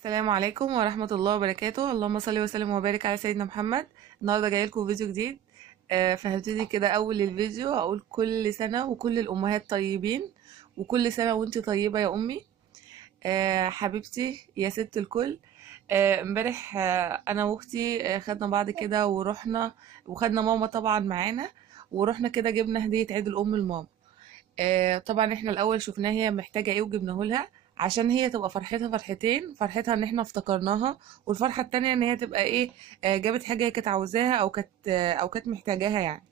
السلام عليكم ورحمة الله وبركاته. اللهم صل وسلم وبارك على سيدنا محمد. النهارده جاي لكم فيديو جديد. فهبتدي كده اول الفيديو اقول كل سنة وكل الامهات طيبين، وكل سنة وانت طيبة يا امي. حبيبتي يا ست الكل. امبارح انا واختي خدنا بعض كده ورحنا، وخدنا ماما طبعا معانا، ورحنا كده جبنا هدية عيد الام لماما. طبعا احنا الاول شفناها هي محتاجه ايه وجبناه لها، عشان هي تبقى فرحتها فرحتين، فرحتها ان احنا افتكرناها، والفرحه التانية ان هي تبقى ايه، جابت حاجه هي كانت عاوزاها او كانت محتاجاها يعني.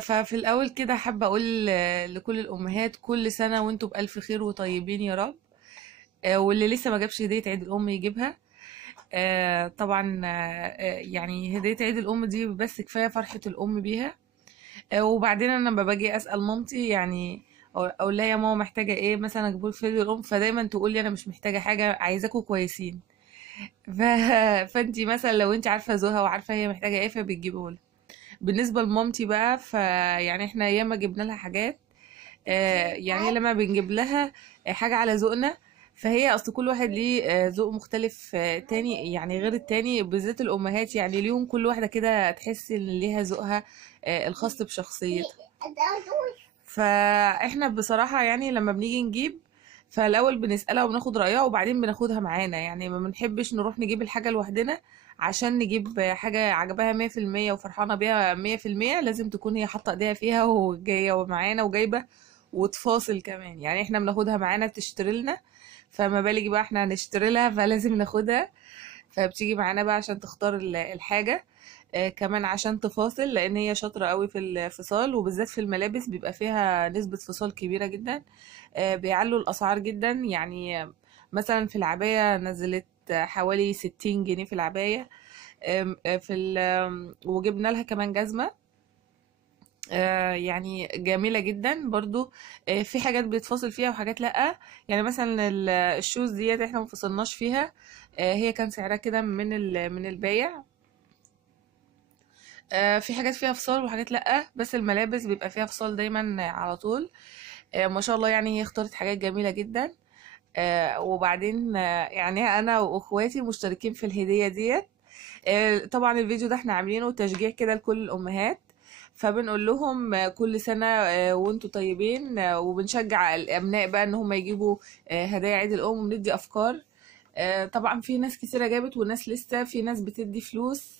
ففي الاول كده حابه اقول لكل الامهات كل سنه وانتم بالف خير وطيبين يا رب. واللي لسه ما جابش هديه عيد الام يجيبها. طبعا يعني هديه عيد الام دي بس كفايه فرحه الام بيها. وبعدين انا لما باجي اسال مامتي يعني اقول لها يا ماما محتاجه ايه، مثلا اجيبه في عيد الام، فدايما تقول لي انا مش محتاجه حاجه، عايزاكم كويسين. ف... فانتي مثلا لو انت عارفه ذوقها وعارفه هي محتاجه ايه فبتجيبه لها. بالنسبه لمامتي بقى يعني احنا ياما جبنا لها حاجات. يعني لما بنجيب لها حاجه على ذوقنا، فهي اصل كل واحد ليه ذوق مختلف تاني، يعني غير التاني، بالذات الامهات يعني ليهم كل واحده كده تحس ان ليها ذوقها الخاص بشخصيتها. فاحنا بصراحة يعني لما بنيجي نجيب، فالاول بنسألها وبناخد رأيها وبعدين بناخدها معانا، يعني ما بنحبش نروح نجيب الحاجة لوحدنا عشان نجيب حاجة عجبها 100% وفرحانة بيها 100%. لازم تكون هي حاطة ايديها فيها وجاية معانا وجايبة وتفاصل كمان، يعني احنا بناخدها معانا تشتري لنا، فما بالك بقى احنا هنشتري لها، فلازم ناخدها. فبتيجي معانا بقى عشان تختار الحاجة. كمان عشان تفاصل، لان هي شاطرة قوي في الفصال، وبالذات في الملابس بيبقى فيها نسبة فصال كبيرة جدا. بيعلوا الاسعار جدا يعني. مثلا في العباية نزلت حوالي 60 جنيه في العباية. في وجبنا لها كمان جزمة يعني جميلة جدا برضو. في حاجات بيتفاصل فيها وحاجات لأ. يعني مثلا الشوز ديت احنا مفصلناش فيها. هي كان سعرها كده من البايع. في حاجات فيها فصال وحاجات لأ، بس الملابس بيبقى فيها فصال دايما على طول. ما شاء الله يعني هي اختارت حاجات جميلة جدا. وبعدين يعني انا واخواتي مشتركين في الهدية ديت. طبعا الفيديو ده احنا عاملينه تشجيع كده لكل الامهات، فبنقول لهم كل سنة وانتوا طيبين. وبنشجع الابناء بقى ان هم يجيبوا هدايا عيد الام وبندي افكار. طبعا في ناس كتيرة جابت وناس لسه، في ناس بتدي فلوس،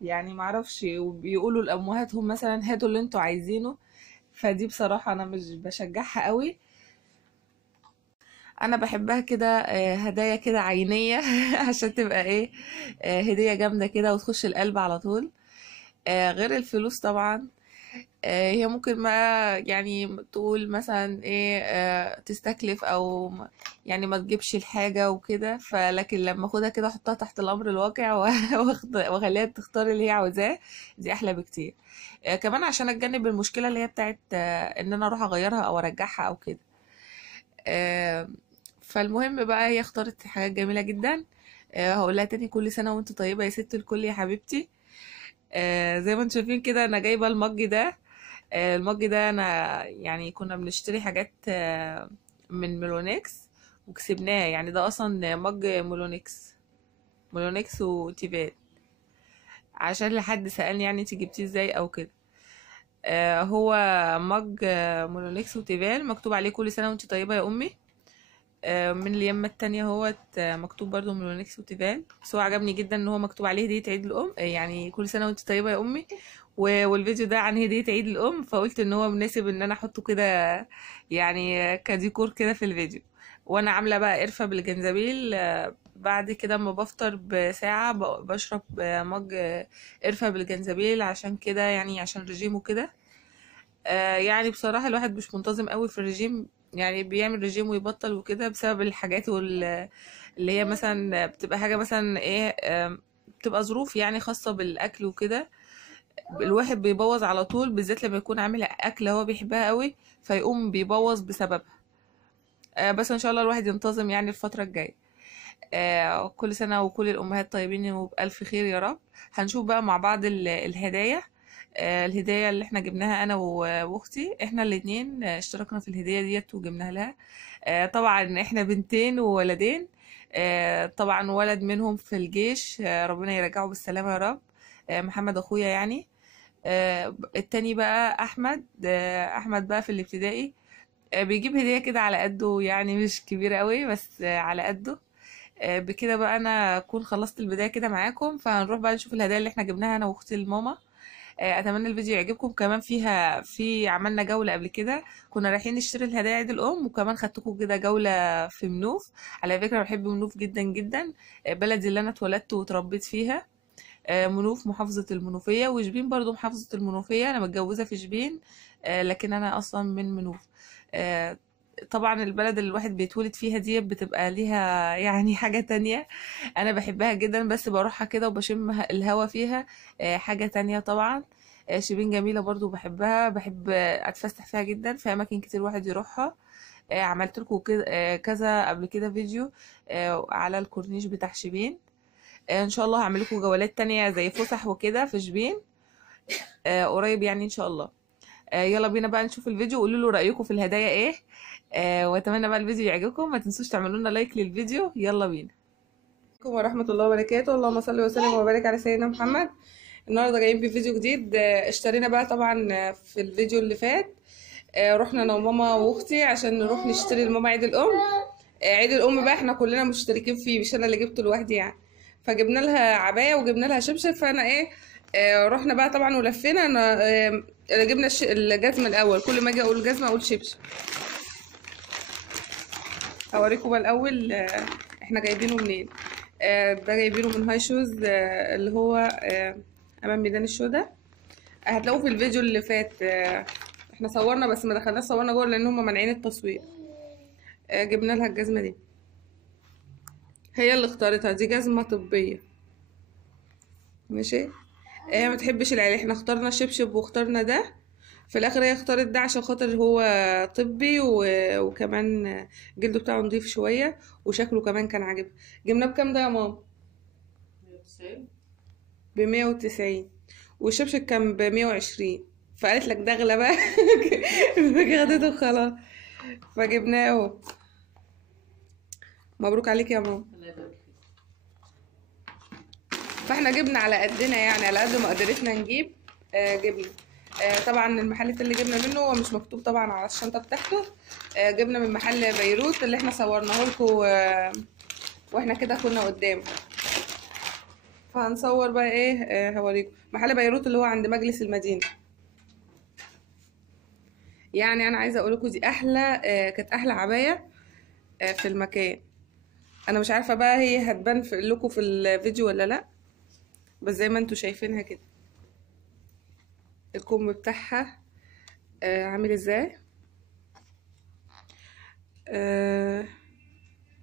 يعني معرفش، وبيقولوا لأمهاتهم مثلا هاتوا اللي انتوا عايزينه. فدي بصراحة أنا مش بشجعها قوي. أنا بحبها كده هدايا كده عينية عشان تبقى ايه، هدية جامدة كده وتخش القلب على طول. غير الفلوس طبعا. هي ممكن ما يعني تقول مثلا ايه، تستكلف او يعني ما تجيبش الحاجة وكده، فلكن لما اخدها كده احطها تحت الامر الواقع واخليها تختار اللي هي عاوزاه، دي احلى بكتير. كمان عشان اتجنب المشكلة اللي هي بتاعت ان انا اروح اغيرها او ارجعها او كده. آه، فالمهم بقى هي اختارت حاجات جميلة جدا. هقول لها تاني كل سنة وانت طيبة يا ست الكل يا حبيبتي. زي ما انتم شايفين كده انا جايبة المج ده. المج ده انا يعني كنا بنشتري حاجات من ميلونكس وكسبناه، يعني ده اصلا مج ميلونكس وتيفال. عشان لحد سألني يعني انت جبتيه ازاي او كده. هو مج ميلونكس وتيفال مكتوب عليه كل سنة وانت طيبة يا امي. من اليمة التانية هو مكتوب برضو ميلونكس وتيفال، بس هو عجبني جدا ان هو مكتوب عليه هدية عيد الام، يعني كل سنة وانت طيبة يا امي. والفيديو ده عن هدية عيد الام، فقلت ان هو مناسب ان انا احطه كده يعني كديكور كده في الفيديو. وانا عاملة بقى قرفة بالجنزبيل. بعد كده اما بفطر بساعة بشرب مج قرفة بالجنزبيل، عشان كده يعني عشان رجيم وكده. يعني بصراحة الواحد مش منتظم قوي في الرجيم، يعني بيعمل رجيم ويبطل وكده بسبب الحاجات اللي هي مثلا بتبقى حاجة مثلا ايه، بتبقى ظروف يعني خاصة بالأكل وكده. الواحد بيبوظ على طول، بالذات لما يكون عامل أكلة هو بيحبها قوي فيقوم بيبوظ بسببها. بس إن شاء الله الواحد ينتظم يعني الفترة الجاية. كل سنة وكل الأمهات طيبين وبألف خير يا رب. هنشوف بقى مع بعض الهدايا. الهدية اللي احنا جبناها انا واختي، احنا الاتنين اشتركنا في الهدية ديت وجبناها لها. طبعا احنا بنتين وولدين. طبعا ولد منهم في الجيش، ربنا يرجعه بالسلامة يا رب. محمد اخويا يعني. التاني بقى احمد. احمد بقى في الابتدائي. بيجيب هدية كده على قده، يعني مش كبيرة قوي بس على قده. بكده بقى انا اكون خلصت البداية كده معاكم، فهنروح بقى نشوف الهدايا اللي احنا جبناها انا واختي لماما. اتمنى الفيديو يعجبكم. كمان عملنا جولة قبل كده، كنا رايحين نشتري الهدايا عيد الام، وكمان خدتكم كده جولة في منوف. على فكرة بحب منوف جدا جدا، بلدي اللي انا اتولدت واتربيت فيها. منوف محافظة المنوفية، وشبين برضو محافظة المنوفية. انا متجوزة في شبين، لكن انا اصلا من منوف. آه، طبعا البلد اللي الواحد بيتولد فيها دي بتبقى ليها يعني حاجة تانية. انا بحبها جدا، بس بروحها كده وبشم الهوا فيها حاجة تانية طبعا. شيبين جميلة برضو، بحبها، بحب اتفسح فيها جدا، في اماكن كتير واحد يروحها. عملت لكم كده كذا قبل كده فيديو على الكورنيش بتاع شيبين. ان شاء الله هعمل لكم جولات تانية زي فسح وكده في شبين قريب يعني ان شاء الله. يلا بينا بقى نشوف الفيديو، وقولوا له رأيكم في الهدايا ايه. واتمنى بقى الفيديو يعجبكم، ما تنسوش تعملوا لنا لايك للفيديو. يلا بينا. عليكم ورحمة الله وبركاته، اللهم صل وسلم وبارك على سيدنا محمد. النهارده جايين بفيديو جديد. اشترينا بقى طبعا في الفيديو اللي فات رحنا انا وماما واختي عشان نروح نشتري لماما عيد الام. عيد الام بقى احنا كلنا مشتركين فيه، مش انا اللي جبته لوحدي يعني. فجبنا لها عبايه وجبنا لها شبشب، فانا ايه رحنا بقى طبعا ولفينا. انا جبنا الجزمه الاول، كل ما اجي اقول جزمه اقول شبشب. هوريكم بقى الاول احنا جايبينه منين. ده جايبينه من هاي شوز، اللي هو امام ميدان الشهداء. هتلاقوه في الفيديو اللي فات. احنا صورنا بس ما دخلناش صورنا جوه لان هم مانعين التصوير. جبنا لها الجزمه دي، هي اللي اختارتها. دي جزمه طبيه ماشي. هي ما تحبش العيال، احنا اخترنا شبشب واخترنا ده. في الاخر هي اختارت ده عشان خاطر هو طبي وكمان جلده بتاعه نضيف شويه وشكله كمان كان عاجبها. جبناه بكام ده يا ماما؟ ب190. والشبشب كان ب120، فقالت لك ده اغلى بقى. فخدته خلاص، فجبناه اهو. مبروك عليك يا ماما. فاحنا جبنا على قدنا يعني، على قد ما قدرتنا نجيب. جبنا طبعا المحل اللي جبنا منه هو مش مكتوب طبعا على الشنطه بتاعته. جبنا من محل بيروت اللي احنا صورناه لكم واحنا كده كنا قدام. فهنصور بقى ايه هوريكم محل بيروت اللي هو عند مجلس المدينه. يعني انا عايزه اقول لكم دي احلى كانت احلى عبايه في المكان. انا مش عارفه بقى هي هتبان لكم في الفيديو ولا لا، بس زي ما انتوا شايفينها كده الكم بتاعها عامل ازاي.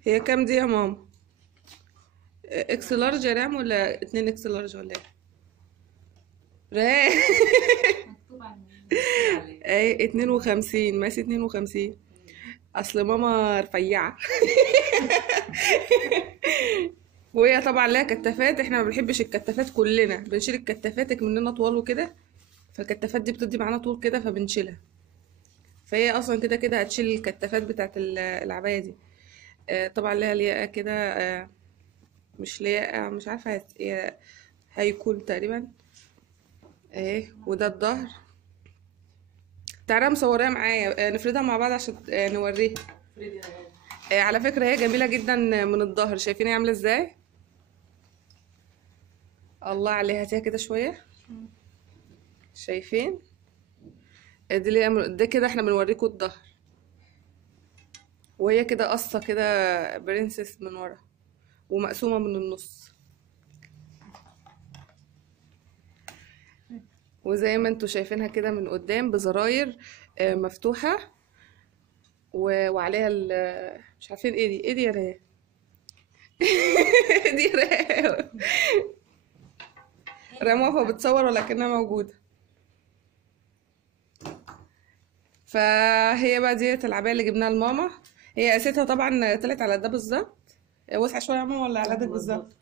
هي كام دي يا ماما؟ اكس لارج يا رام ولا 2 اكس لارج ولا ايه؟ اي 52 ماشي 52. اصل ماما رفيعه. وهي طبعا لها كتافات، احنا ما بنحبش الكتافات، كلنا بنشيل الكتافات مننا طوال وكده، فالكتافات دي بتدي معانا طول كده فبنشيلها. فهي اصلا كده كده هتشيل الكتافات بتاعت العبايه دي. طبعا لها لياقه كده، مش لياقه، مش عارفه هي هيكون تقريبا اهي. وده الظهر. تعالى مصوريها معايا نفردها مع بعض عشان نوريها. على فكره هي جميله جدا من الظهر، شايفين هي عامله ازاي؟ الله عليها، هاتيها كده شويه. شايفين دي اللي ده كده احنا بنوريكم الظهر، وهي كده قصه كده برنسس من ورا ومقسومه من النص. وزي ما انتوا شايفينها كده من قدام بزراير مفتوحه وعليها مش عارفين ايه دي يا ريا. دي ريا رموها بتصور ولكنها موجوده. فهي بقى ديت العبايه اللي جبناها لماما. هي قاستها طبعا طلعت على ده بالظبط. واسعه شويه يا ماما ولا على قدك بالظبط؟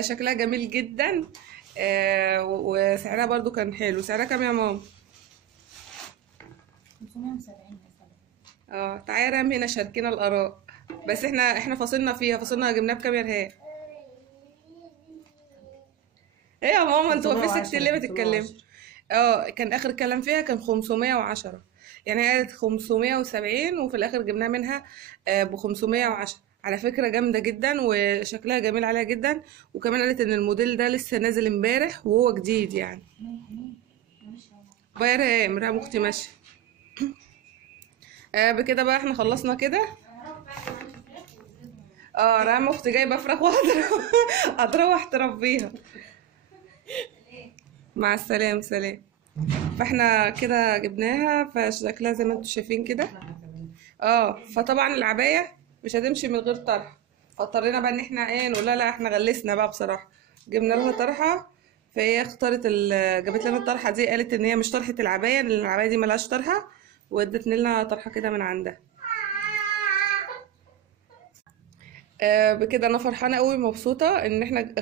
شكلها جميل جدا. وسعرها برضو كان حلو. سعرها كام يا ماما؟ 570 مثلا. تعالي يا رامي هنا شاركينا الاراء. بس احنا فاصلنا فيها، فاصلنا جبناها بكام يا رهان؟ ايه يا ماما انتوا في 510 سكت ليه بتتكلموا؟ 510. كان اخر كلام فيها كان 510، يعني هي قالت 570 وفي الاخر جبناها منها ب 510. على فكرة جامدة جدا وشكلها جميل عليها جدا، وكمان قالت ان الموديل ده لسه نازل امبارح وهو جديد يعني. باير ايه مرام اختي ماشية. بكده بقى احنا خلصنا كده. رام اختي جايبة فراخ هتروح تربيها. مع السلامة، سلام. فاحنا كده جبناها، فشكلها زي ما انتم شايفين كده. فطبعا العباية مش هتمشي من غير طرحة، فاضطرينا بقى ان احنا نقول لها لا احنا غلسنا بقى بصراحة، جبنا لها طرحة. فهي اختارت جابت لنا الطرحة دي، قالت ان هي مش طرحة العباية لان العباية دي ملهاش طرحة، وادت لنا طرحة كده من عندها. بكده انا فرحانه قوي مبسوطه ان احنا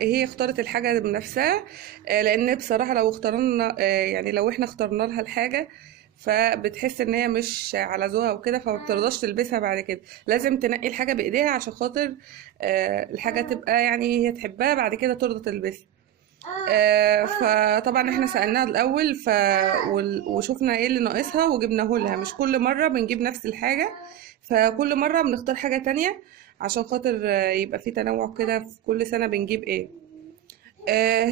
هي اختارت الحاجه بنفسها. لان بصراحه لو اخترنا يعني لو احنا اخترنا لها الحاجه فبتحس ان هي مش على ذوقها وكده، فما بترضاش تلبسها بعد كده. لازم تنقي الحاجه بايديها عشان خاطر الحاجه تبقى يعني هي تحبها بعد كده ترضى تلبسها. فطبعا احنا سألناها الأول وشوفنا ايه اللي ناقصها وجبناه لها. مش كل مرة بنجيب نفس الحاجة، فكل مرة بنختار حاجة تانية عشان خاطر يبقى في تنوع كده في كل سنة بنجيب ايه.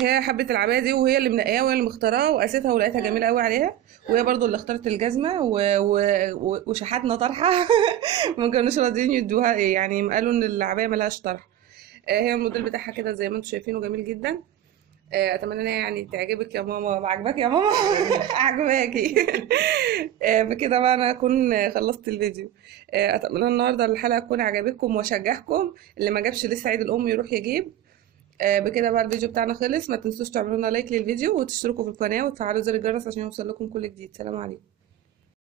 هي حبت العباية دي وهي اللي منقياها وهي اللي مختارها وقاستها ولقيتها جميلة قوي عليها، وهي برضو اللي اختارت الجزمة وشحتنا طرحة. ما كانوش راضيين يدوها يعني قالوا ان العباية ملهاش طرح. هي الموديل بتاعها كده زي ما انتم شايفينه جميل جدا. اتمنى ان هي يعني تعجبك يا ماما. عجبك يا ماما؟ عجباكي. بكده بقى انا اكون خلصت الفيديو. اتمنى النهارده الحلقه تكون عجبتكم واشجعكم اللي ما جابش لسه عيد الام يروح يجيب. بكده بقى الفيديو بتاعنا خلص. ما تنسوش تعملوا لنا لايك للفيديو وتشتركوا في القناه وتفعلوا زر الجرس عشان يوصل لكم كل جديد. سلام عليكم.